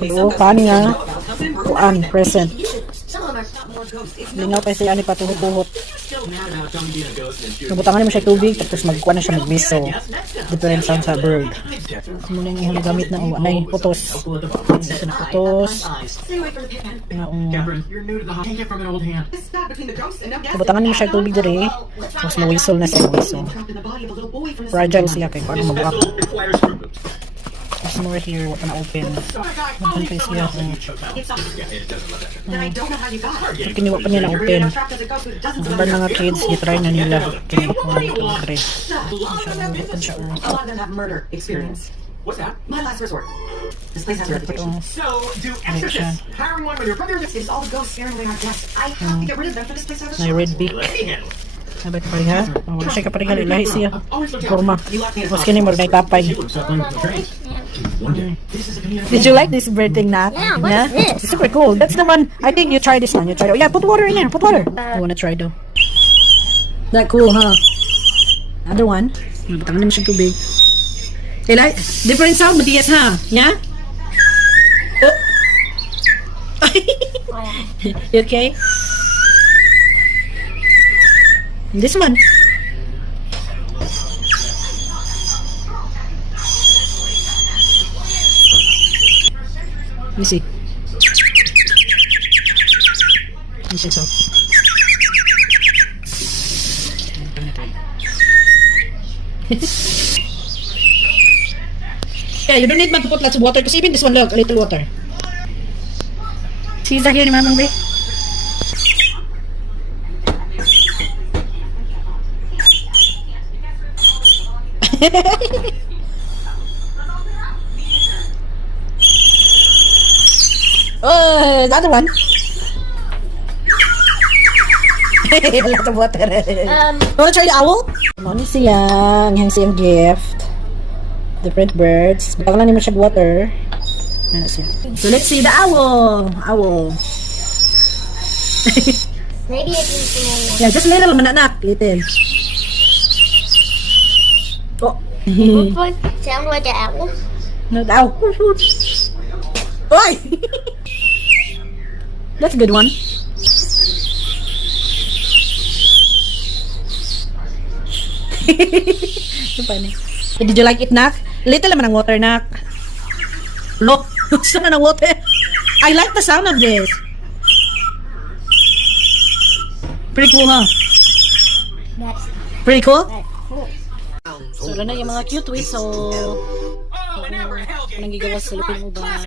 Pero paano nga? Kuan, present. Lingaw pa siya ani patuhot-tuhot. Nabutangan mo siya tubig tapos magkuha na siya mag-miss. So, different sound sa bird. Muna yung ihang gamit na uwanay. Putos. Ito na putos. Nabutangan mo siya tubig diri. Tapos ma-whistle na siya. So, fragile siya kaya paano mag-up. There's more here. Wala na open. Magpantay siya. Kiniwa pa nila open. Ang iba mga kids, i-try na nila. Kiniwa ito. Open siya. What's that? My last resort. This place has a reputation. So, do exorcists. Hiring one with your brother. This is all the ghosts scaring away our guests. I have to get rid of them for this place has a red beak. Sabi ka pariha? Wala siya ka pariha. Ilahi siya. Kurma. Mas kini mo rin tapay. Did you like this bread thing, Nat? Yeah? It's super cool. That's the one. I think you try this one. You try. Oh yeah, put water in here. Put water. I wanna try though. That cool, huh? Other one. Batang naman siya tubig. Hey, like different sound, but yes, huh? Yeah. Oh. You okay? This one. Let me see. Let me check out. Yeah, you don't need to put lots of water because even this one, look, a little water. See that here ni Mamang Bay? Oh, the other one. A lot of water. Wanna try the owl? Ano siyang hang siyang gift. Different birds. Baka lang naman siya water. Ano siya? So let's see the owl. Owl. Maybe I can see. Yeah, just little mananak. Little. Oh. Sound like an owl. No, the owl. Oy! That's a good one. So funny. Did you like it, Nak? Little naman ang water, Nak. Look, gusto na ng water. I like the sound of this. Pretty cool, huh? Pretty cool? So, na yung mga cute ways. So, anong gigawas sa lupin mo ba?